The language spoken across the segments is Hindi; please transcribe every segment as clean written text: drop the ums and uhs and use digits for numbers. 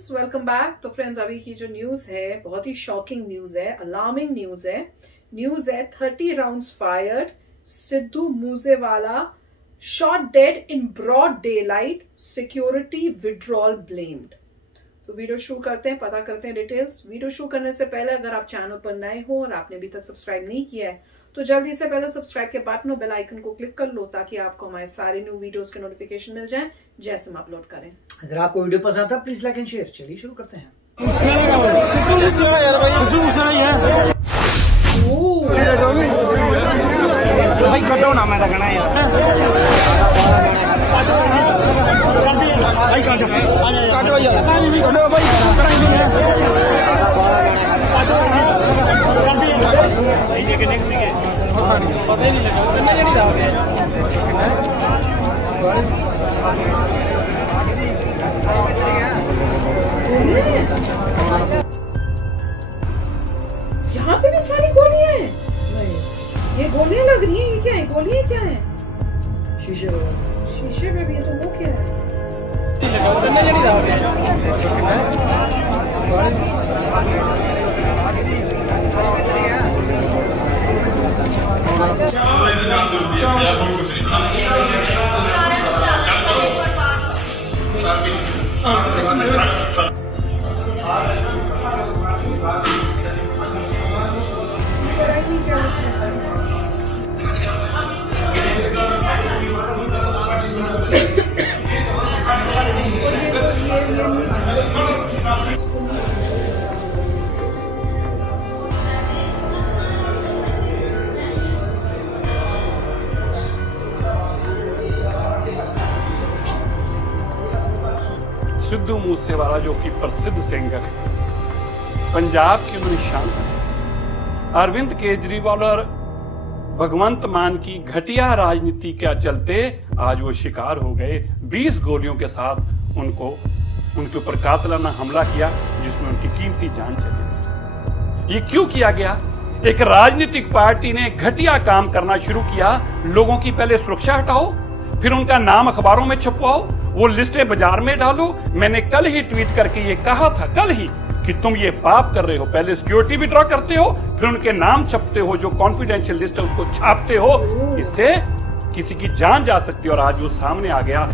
Friends, welcome back. तो फ्रेंड्स, अभी की जो न्यूज है बहुत ही शॉकिंग न्यूज है, अलार्मिंग न्यूज है। 30 rounds fired, Sidhu Moosewala shot dead in broad daylight, security withdrawal blamed. तो वीडियो शुरू करते हैं, पता करते हैं डिटेल्स। वीडियो शुरू करने से पहले अगर आप चैनल पर नए हो और आपने अभी तक सब्सक्राइब नहीं किया है तो जल्दी से पहले सब्सक्राइब के बटन और बेल आइकन को क्लिक कर लो ताकि आपको हमारे सारे न्यू वीडियोस के नोटिफिकेशन मिल जाएं जैसे हम अपलोड करें। अगर आपको वीडियो पसंद आता है प्लीज लाइक एंड शेयर। चलिए शुरू करते हैं। भाई कटो ना, मैं लगना यार भाई काटो यार कटो भाई भाई लेके नेक्स्ट के पता ही नहीं लगा कितना जड़ी था यहाँ पे भी सारी गोलियां हैं। ये गोलियां लग रही हैं, ये क्या है? गोलियां क्या है? शीशे पे भी है, तो वो क्या है? कितना जड़ी था सिद्धू मूसेवाला जो कि प्रसिद्ध सिंगर है, पंजाब की उन्होंने शान है। अरविंद केजरीवाल और भगवंत मान की घटिया राजनीति के चलते आज वो शिकार हो गए। 20 गोलियों के साथ उनके ऊपर कातिलाना हमला किया जिसमें उनकी कीमती जान चली गई। ये क्यों किया गया? एक राजनीतिक पार्टी ने घटिया काम करना शुरू किया। लोगों की पहले सुरक्षा हटाओ, फिर उनका नाम अखबारों में छपवाओ, वो लिस्टें बाजार में डालो। मैंने कल ही ट्वीट करके ये कहा था, कल ही, कि तुम ये पाप कर रहे हो। पहले सिक्योरिटी विड्रॉ करते हो, फिर उनके नाम छपते हो, जो कॉन्फिडेंशियल लिस्ट है उसको छापते हो। इससे किसी की जान जा सकती है और आज वो सामने आ गया।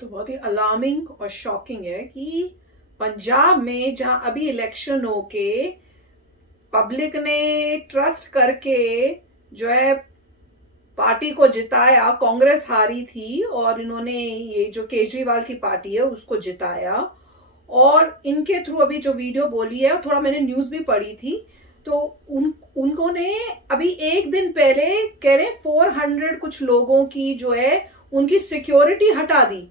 तो बहुत ही अलार्मिंग और शॉकिंग है कि पंजाब में जहां अभी इलेक्शन होके पब्लिक ने ट्रस्ट करके जो है पार्टी को जिताया, कांग्रेस हारी थी और इन्होंने ये जो केजरीवाल की पार्टी है उसको जिताया। और इनके थ्रू अभी जो वीडियो बोली है, थोड़ा मैंने न्यूज भी पढ़ी थी, तो उन्होंने अभी एक दिन पहले कह रहे 400 कुछ लोगों की जो है उनकी सिक्योरिटी हटा दी।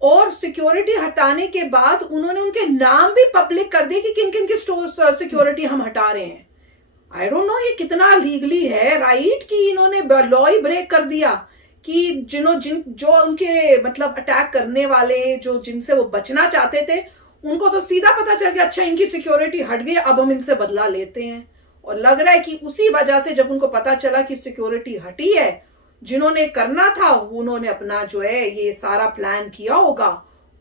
और सिक्योरिटी हटाने के बाद उन्होंने उनके नाम भी पब्लिक कर दिए कि किन किन की सिक्योरिटी हम हटा रहे हैं। आई डोंट नो ये कितना लीगली है, राइट, कि इन्होंने लॉ ही ब्रेक कर दिया कि जो उनके मतलब अटैक करने वाले, जो जिनसे वो बचना चाहते थे, उनको तो सीधा पता चल गया अच्छा इनकी सिक्योरिटी हट गई, अब हम इनसे बदला लेते हैं। और लग रहा है कि उसी वजह से जब उनको पता चला कि सिक्योरिटी हटी है, जिन्होंने करना था उन्होंने अपना जो है ये सारा प्लान किया होगा।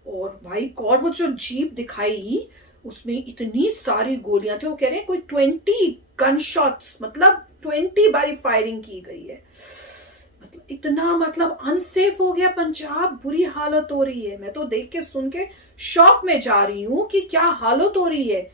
और भाई गॉड, वो जो जीप दिखाई उसमें इतनी सारी गोलियां थी। वो कह रहे हैं कोई 20 गन शॉट्स, मतलब 20 बारी फायरिंग की गई है। मतलब इतना, मतलब अनसेफ हो गया पंजाब, बुरी हालत हो रही है। मैं तो देख के सुन के शॉक में जा रही हूं कि क्या हालत हो रही है।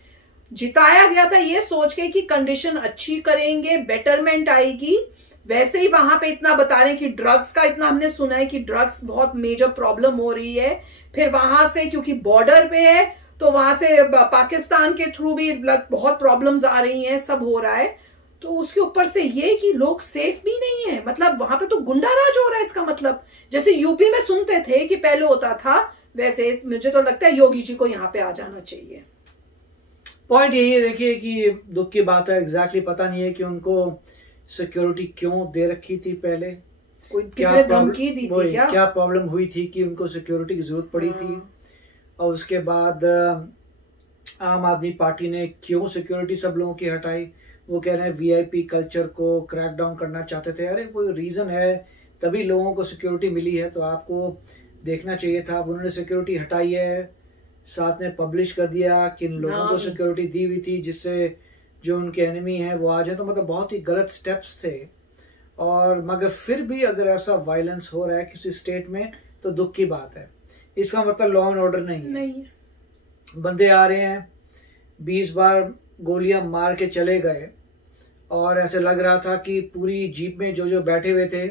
जिताया गया था ये सोच के कि कंडीशन अच्छी करेंगे, बेटरमेंट आएगी। वैसे ही वहां पे इतना बता रहे हैं कि ड्रग्स का, इतना हमने सुना है कि ड्रग्स बहुत मेजर प्रॉब्लम हो रही है। फिर वहां से क्योंकि बॉर्डर पे है तो वहां से पाकिस्तान के थ्रू भी बहुत प्रॉब्लम्स आ रही हैं, सब हो रहा है। तो उसके ऊपर से ये कि लोग सेफ भी नहीं है, मतलब वहां पे तो गुंडा राज हो रहा है। इसका मतलब जैसे यूपी में सुनते थे कि पहले होता था, वैसे मुझे तो लगता है योगी जी को यहाँ पे आ जाना चाहिए। पॉइंट यही है, देखिए कि दुख की बात है, एग्जैक्टली पता नहीं है कि उनको सिक्योरिटी क्यों दे रखी थी पहले, कोई किसी धमकी दी थी क्या प्रॉब्लम हुई थी कि उनको सिक्योरिटी की जरूरत पड़ी थी, और उसके बाद आम आदमी पार्टी ने क्यों सिक्योरिटी सब लोगों की हटाई। वो कह रहे हैं वीआईपी कल्चर को क्रैक डाउन करना चाहते थे। अरे कोई रीजन है तभी लोगों को सिक्योरिटी मिली है, तो आपको देखना चाहिए था। उन्होंने सिक्योरिटी हटाई है, साथ में पब्लिश कर दिया किन लोगों को सिक्योरिटी दी हुई थी, जिससे जो उनके एनिमी हैं वो आ जाए। तो मतलब बहुत ही गलत स्टेप्स थे। और मगर फिर भी अगर ऐसा वायलेंस हो रहा है किसी स्टेट में तो दुख की बात है। इसका मतलब लॉ एंड ऑर्डर नहीं है। बंदे आ रहे हैं 20 बार गोलियां मार के चले गए, और ऐसे लग रहा था कि पूरी जीप में जो जो बैठे हुए थे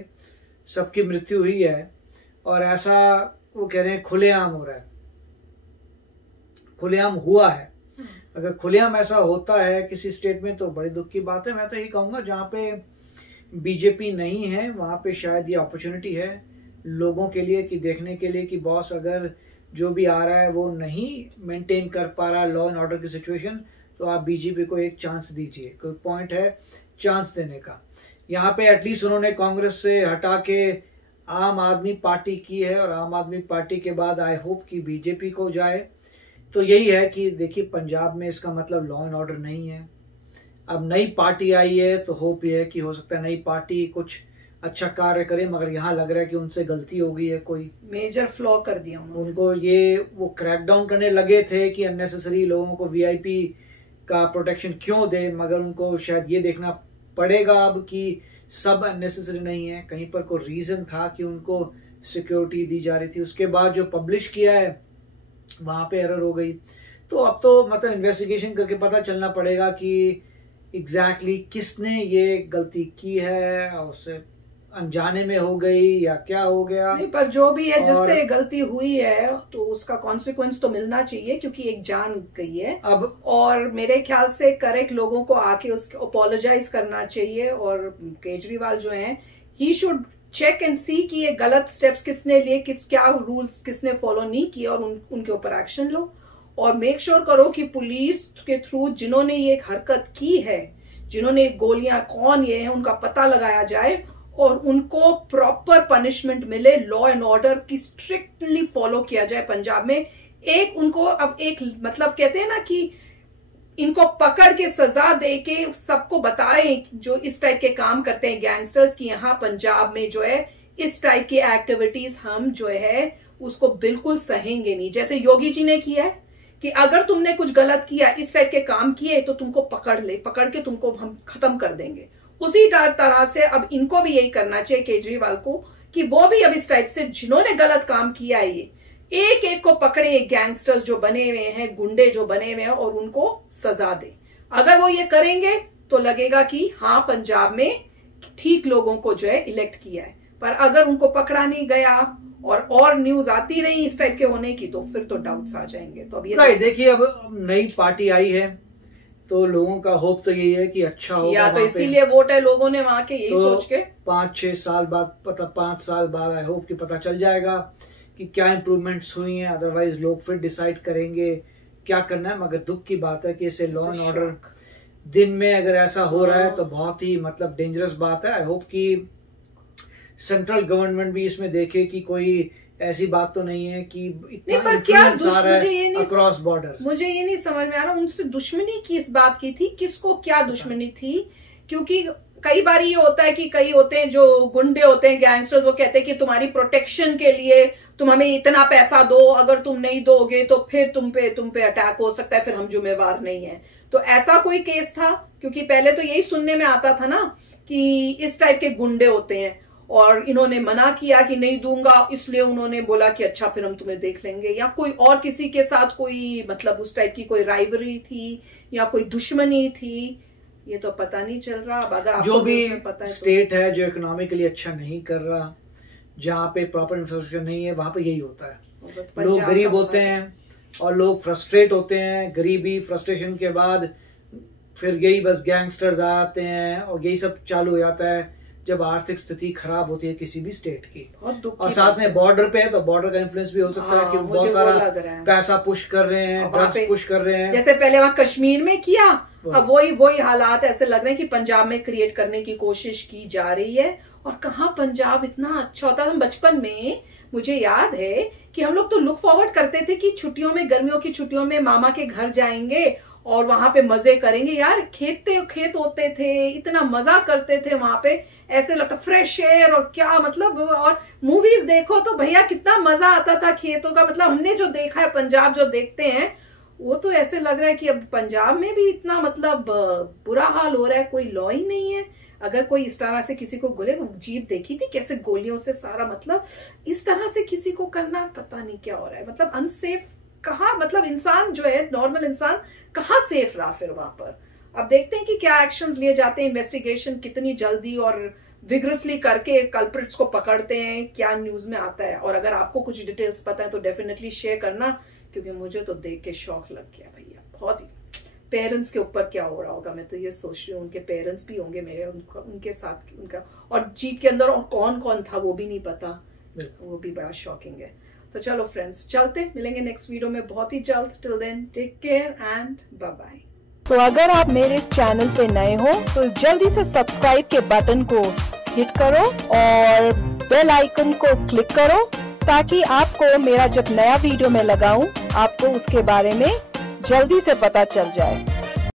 सबकी मृत्यु हुई है, और ऐसा वो कह रहे हैं खुलेआम हो रहा है, खुलेआम हुआ है। अगर खुलेआम ऐसा होता है किसी स्टेट में तो बड़ी दुख की बात है। मैं तो यही कहूंगा जहाँ पे बीजेपी नहीं है वहां पे शायद ये अपॉर्चुनिटी है लोगों के लिए कि देखने के लिए कि बॉस अगर जो भी आ रहा है वो नहीं मेंटेन कर पा रहा लॉ एंड ऑर्डर की सिचुएशन, तो आप बीजेपी को एक चांस दीजिए। कोई पॉइंट है चांस देने का। यहाँ पे एटलीस्ट उन्होंने कांग्रेस से हटा के आम आदमी पार्टी की है, और आम आदमी पार्टी के बाद आई होप कि बीजेपी को जाए। तो यही है कि देखिए पंजाब में इसका मतलब लॉ एंड ऑर्डर नहीं है। अब नई पार्टी आई है तो होप ये है कि हो सकता है नई पार्टी कुछ अच्छा कार्य करे, मगर यहाँ लग रहा है कि उनसे गलती हो गई है, कोई मेजर फ्लॉ कर दिया उनको। ये वो क्रैकडाउन करने लगे थे कि अननेसेसरी लोगों को वीआईपी का प्रोटेक्शन क्यों दे, मगर उनको शायद ये देखना पड़ेगा अब कि सब अननेसेसरी नहीं है, कहीं पर कोई रीजन था कि उनको सिक्योरिटी दी जा रही थी। उसके बाद जो पब्लिश किया है वहां पे एरर हो गई। तो अब तो मतलब इन्वेस्टिगेशन करके पता चलना पड़ेगा कि एग्जैक्टली किसने ये गलती की है, और उससे अनजाने में हो गई या क्या हो गया। नहीं, पर जो भी है जिससे गलती हुई है तो उसका कॉन्सिक्वेंस तो मिलना चाहिए, क्योंकि एक जान गई है अब। और मेरे ख्याल से करेक्ट लोगों को आके उसके अपोलोजाइज करना चाहिए। और केजरीवाल जो है ही शुड चेक एंड सी कि ये गलत स्टेप्स किसने लिए, क्या रूल्स किसने फॉलो नहीं किए, और उनके ऊपर एक्शन लो। और मेक श्योर करो कि पुलिस के थ्रू जिन्होंने ये हरकत की है, जिन्होंने गोलियां कौन ये है, उनका पता लगाया जाए और उनको प्रॉपर पनिशमेंट मिले। लॉ एंड ऑर्डर की स्ट्रिक्टली फॉलो किया जाए पंजाब में। एक उनको अब एक मतलब कहते हैं ना कि इनको पकड़ के सजा दे के सबको बताएं जो इस टाइप के काम करते हैं गैंगस्टर्स, की यहाँ पंजाब में जो है इस टाइप की एक्टिविटीज हम जो है उसको बिल्कुल सहेंगे नहीं। जैसे योगी जी ने किया है कि अगर तुमने कुछ गलत किया, इस टाइप के काम किए, तो तुमको पकड़ के तुमको हम खत्म कर देंगे। उसी तरह से अब इनको भी यही करना चाहिए केजरीवाल को, कि वो भी अब इस टाइप से जिन्होंने गलत काम किया है ये एक एक को पकड़े, गैंगस्टर्स जो बने हुए हैं, गुंडे जो बने हुए हैं, और उनको सजा दे। अगर वो ये करेंगे तो लगेगा कि हाँ पंजाब में ठीक लोगों को जो है इलेक्ट किया है। पर अगर उनको पकड़ा नहीं गया और न्यूज आती रही इस टाइप के होने की, तो फिर तो डाउट्स आ जाएंगे। तो अब ये देखिए अब नई पार्टी आई है तो लोगों का होप तो यही है कि अच्छा होगा, या तो इसीलिए वोट है लोगों ने वहां के, यही तो सोच के 5-6 साल बाद, मतलब 5 साल बाद आई होप कि पता चल जाएगा कि क्या इंप्रूवमेंट्स हुई हैं। अदरवाइज लोग फिर डिसाइड करेंगे क्या करना है। मगर दुख की बात है कि इसे लॉ एंड ऑर्डर दिन में अगर ऐसा हो रहा है तो बहुत ही मतलब डेंजरस बात है। आई होप कि सेंट्रल गवर्नमेंट भी इसमें देखे कि कोई ऐसी बात तो नहीं है कि इतना इन्फ्लुएंस आ रहा है अक्रॉस बॉर्डर। मुझे ये नहीं समझ में आ रहा उनसे दुश्मनी किस बात की थी, किसको क्या दुश्मनी थी। क्योंकि कई बार ये होता है कि कई होते हैं जो गुंडे होते हैं, गैंगस्टर्स, वो कहते हैं कि तुम्हारी प्रोटेक्शन के लिए तुम हमें इतना पैसा दो, अगर तुम नहीं दोगे तो फिर तुम पे अटैक हो सकता है, फिर हम जिम्मेवार नहीं है। तो ऐसा कोई केस था? क्योंकि पहले तो यही सुनने में आता था ना कि इस टाइप के गुंडे होते हैं, और इन्होंने मना किया कि नहीं दूंगा, इसलिए उन्होंने बोला कि अच्छा फिर हम तुम्हें देख लेंगे। या कोई और किसी के साथ कोई मतलब उस टाइप की कोई राइवलरी थी या कोई दुश्मनी थी, ये तो पता नहीं चल रहा। अब अगर जो भी पता है स्टेट है जो इकोनॉमिकली अच्छा नहीं कर रहा, जहाँ पे प्रॉपर इंफ्रास्ट्रक्चर नहीं है, वहां पे यही होता है। लोग गरीब होते हैं और लोग फ्रस्ट्रेट होते हैं। गरीबी फ्रस्ट्रेशन के बाद फिर यही बस गैंगस्टर्स आते हैं और यही सब चालू हो जाता है जब आर्थिक स्थिति खराब होती है किसी भी स्टेट की। और साथ में बॉर्डर पे है तो बॉर्डर का इन्फ्लुएंस भी हो सकता है कि बहुत सारा पैसा पुश कर रहे हैं, ड्रग्स पुश कर रहे हैं, जैसे पहले वहां कश्मीर में किया, अब वही हालात ऐसे लग रहे हैं कि पंजाब में क्रिएट करने की कोशिश की जा रही है। और कहाँ पंजाब इतना अच्छा होता था। हम बचपन में, मुझे याद है कि हम लोग तो लुक फॉरवर्ड करते थे कि छुट्टियों में, गर्मियों की छुट्टियों में मामा के घर जाएंगे और वहां पे मजे करेंगे। यार खेत होते थे, इतना मजा करते थे वहां पे, ऐसे लगता फ्रेश एयर और क्या मतलब। और मूवीज देखो तो भैया कितना मजा आता था खेतों का। मतलब हमने जो देखा है पंजाब, जो देखते हैं, वो तो ऐसे लग रहा है कि अब पंजाब में भी इतना मतलब बुरा हाल हो रहा है, कोई लॉ ही नहीं है। अगर कोई इस तरह से किसी को गोले, जीप देखी थी कैसे गोलियों से सारा, मतलब इस तरह से किसी को करना, पता नहीं क्या हो रहा है। मतलब अनसेफ कहाँ, मतलब इंसान जो है, नॉर्मल इंसान कहाँ सेफ रहा फिर वहां पर। अब देखते हैं कि क्या एक्शंस लिए जाते हैं, इन्वेस्टिगेशन कितनी जल्दी और विग्रसली करके कल्प्रिट्स को पकड़ते हैं, क्या न्यूज में आता है। और अगर आपको कुछ डिटेल्स पता है तो डेफिनेटली शेयर करना, क्योंकि मुझे तो देख के शौक लग गया भैया। बहुत ही पेरेंट्स के ऊपर क्या हो रहा होगा, मैं तो ये सोच रही हूँ। उनके पेरेंट्स भी होंगे मेरे, उनके साथ उनका, और जीप के अंदर और कौन कौन था वो भी नहीं पता, वो भी बड़ा शॉकिंग है। तो चलो फ्रेंड्स, चलते, मिलेंगे नेक्स्ट वीडियो में बहुत ही जल्द। Till then take care and bye bye. तो अगर आप मेरे इस चैनल पे नए हो तो जल्दी से सब्सक्राइब के बटन को हिट करो और बेल आइकन को क्लिक करो, ताकि आपको मेरा जब नया वीडियो मैं लगाऊं आपको उसके बारे में जल्दी से पता चल जाए।